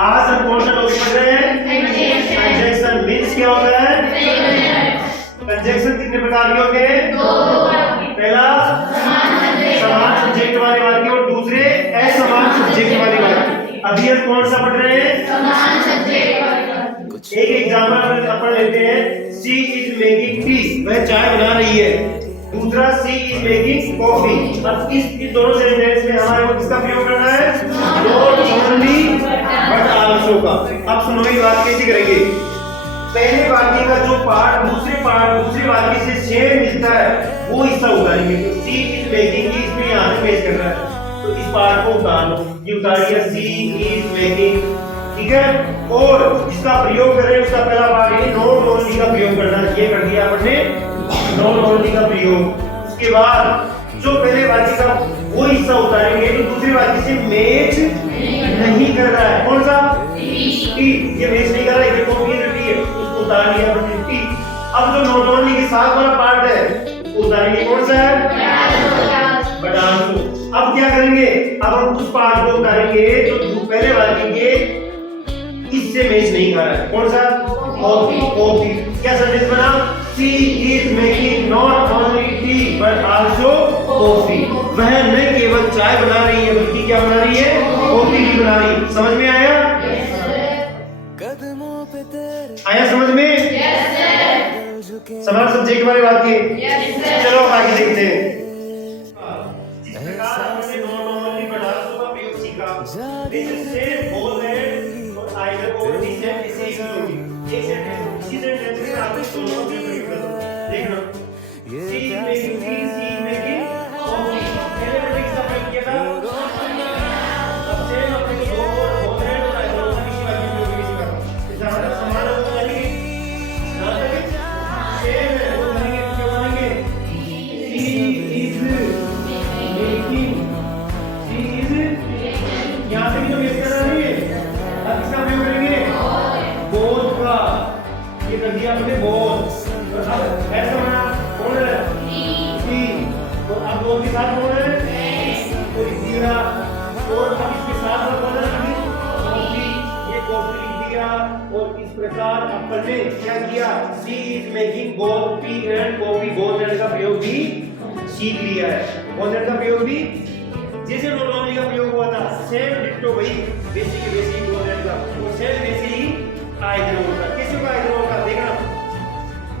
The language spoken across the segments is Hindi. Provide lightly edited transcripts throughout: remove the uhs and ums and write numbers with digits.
आज हम कौन सा टॉपिक पढ़ रहे हैं? कंजंक्शन मींस क्या होता है? कंजंक्शन कितने प्रकार के होते हैं? दो। पहला समान सब्जेक्ट वाले वाक्य और दूसरे असमान सब्जेक्ट वाले वाक्य। अभी हम कौन सा पढ़ रहे हैं? समान सब्जेक्ट वाले। एक एग्जांपल अपन लेते हैं, शी इज मेकिंग टी, वह चाय बना रही है। दूसरा, शी इज मेकिंग कॉफी। अब इस दोनों सेंटेंस में हमारे को किसका प्रयोग करना है? नॉट ओनली बट आल्सो का। अब सुनो ये बात कैसे करेंगे। पहले वाक्य का जो पार्ट दूसरे वाक्य से सेम मिलता है वो हिस्सा उतारेंगे। तो शी इज मेकिंग की इसमें यहां से पेश कर रहा है, तो इस पार्ट को उतार लो। ये उतार दिया, शी इज मेकिंग, ठीक है। और इसका प्रयोग कर रहे हैं, उसका पहला पार्ट ये नॉट ओनली का प्रयोग करना है, ये कर दिया आपने नॉट ओनली का प्रयोग। उसके बाद जो पहले वाक्य का वो हिस्सा उतारेंगे तो दूसरे वाक्य से मैच नहीं कर रहा है। कौन सा? टी। ये मैच नहीं कर रहा है, ये कौन की टी है, उसको उतार लिया हमने टी। अब जो नॉट ओनली के साथ वाला पार्ट है उसको उतारेंगे, कौन सा है? But also. अब क्या करेंगे, अब हम उस पार्ट को उतारेंगे जो पहले वाक्य के इससे मैच नहीं कर रहा है। कौन सा? कॉफी। क्या सेंटेंस बना? She is making not only T but also coffee. वह न केवल चाय बना रही है बल्कि क्या बना रही है? कॉफी भी बना रही है। समझ में आया? आया समझ में? समान सब्जेक्ट वाले वाक्य। चलो आगे देखते हैं। जिस प्रकार हमने नॉट ओनली बट आल्सो का प्रयोग सीखा, दिस सेम होल है और आइदर और दिस है इसे ही होगी। एक सेंटेंस इसी सेंटेंस में आपको दोनों का प्रयोग करना। देखना, she is making tea, she is making coffee. पहले मैंने किसका प्रयोग किया था? अब सेम अपने को दो और होल है और आइदर और किसी वाक्य में प्रयोग किसी का। इसका मतलब समान होगा यानी सेम है, वो करेंगे क्या बनाएंगे? She is making, she is, यहां से भी तो मेच कर रही है। अब किसका प्रयोग करेंगे? बोथ का। ये कर दिया हमने बोथ। और अब ऐसा बना, कौन है? शी। और अब बोथ के साथ कौन है? तो लिख दिया। और अब इसके साथ कौन है? कॉफी। ये कॉफी लिख दिया। और इस प्रकार अपन ने क्या किया? She is making both T and coffee. Both and का प्रयोग भी सीख लिया है। बोथ एंड का प्रयोग भी जैसे नॉट ओनली का प्रयोग हुआ था सेम डिट्टो वही बेसिक बोथ एंड का, वो सेम वैसे ही आइदर होगा। कैसे होगा आइदर होगा? देखना,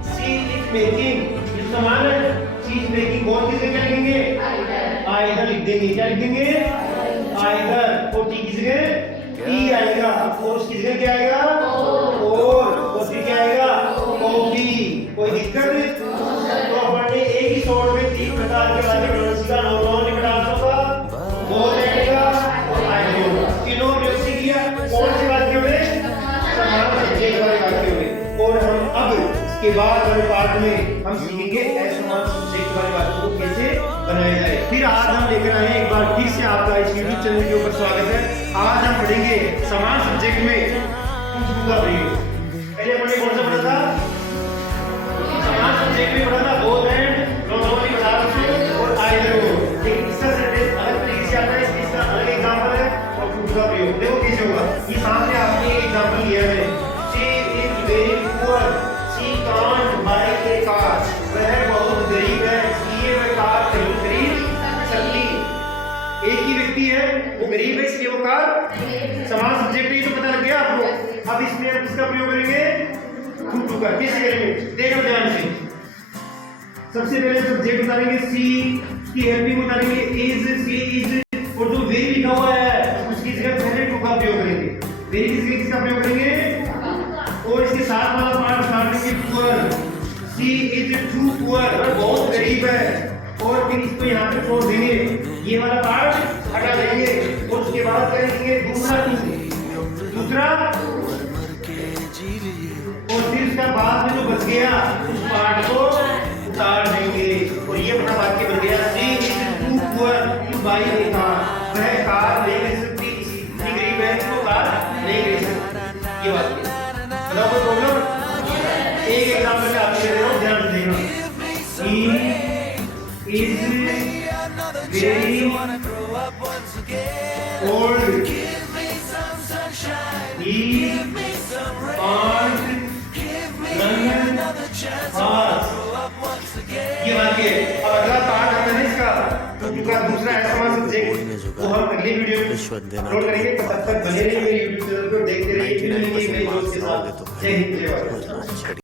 शी इज मेकिंग, ये समान है, शी इज मेकिंग बोथ किस जगह लिखेंगे? आइदर लिख देंगे। क्या लिख देंगे? आइदर। और टी की जगह टी आएगा और उसकी जगह क्या आएगा? और फिर क्या आएगा? कॉफी। कोई दिक्कत? तो अपन ने एक ही शॉट में तीन प्रकार के वाक्य प्रयोग सीखा। नॉट ओनली बट आल्सो का, बोथ एंड का और आइदर का। तीनों प्रयोग सीख लिया। कौन से वाक्य में? समान सब्जेक्ट वाले वाक्य में। और हम अब इसके बाद वाले पार्ट में हम सीखेंगे असमान सब्जेक्ट वाले वाक्य को कैसे बनाया जाए। फिर आज हम लेकर आए हैं एक बार फिर से आपका इस YouTube चैनल के ऊपर स्वागत है। आज हम पढ़ेंगे समान सब्जेक्ट में कुछ का प्रयोग। पहले हमने कौन सा पढ़ा था? समान सब्जेक्ट में पढ़ा था both and, not only but also और आइदर। लेकिन इसका सेंटेंस अलग तरीके से आता है, इसका अलग एग्जांपल है और कुछ का प्रयोग। देखो कैसे होगा। ये सामने आपने एग्जांपल लिया है, she is very poor, she can't buy a car. वह बहुत गरीब है इसलिए वह कार नहीं खरीद सकती। एक ही व्यक्ति है, वो गरीब है इसलिए वो कार। समान सब्जेक्ट ही तो पता लग गया आपको। अब इसमें हम किसका प्रयोग करेंगे? टू का। कैसे करेंगे? देखो ध्यान से। सबसे पहले सब्जेक्ट उतारेंगे सी, की हेल्पिंग उतारेंगे इज, सी इज, और जो वेरी लिखा हुआ है उसकी जगह पहले टू का प्रयोग करेंगे। वेरी की जगह किसका प्रयोग करेंगे? और इसके साथ वाला पार्ट उतार देंगे poor, she is too poor, बहुत गरीब है। और फिर इसको यहाँ पे छोड़ देंगे, ये वाला पार्ट हटा देंगे और उसके बाद करेंगे दूसरा और फिर उसका बाद में जो बच गया उस पार्ट को उतार देंगे और ये अपना वाक्य बन गया। She is too poor to buy a car. वह कार नहीं ले सकती, इतनी गरीब है तो कार नहीं ले सकती। ये वाक्य बताओ कोई प्रॉब्लम? एक एग्जांपल आपको दे रहा हूं, ध्यान से देखना। ही इज वेरी old ये बात है। अब अगला पार्ट आता है इसका, क्योंकि दूसरा ऐसा सब्जेक्ट वो हम अगली वीडियो अपलोड करेंगे। तब तक बने रहिए मेरे YouTube चैनल पर, देखते रहिए। जय हिंद, जय भारत।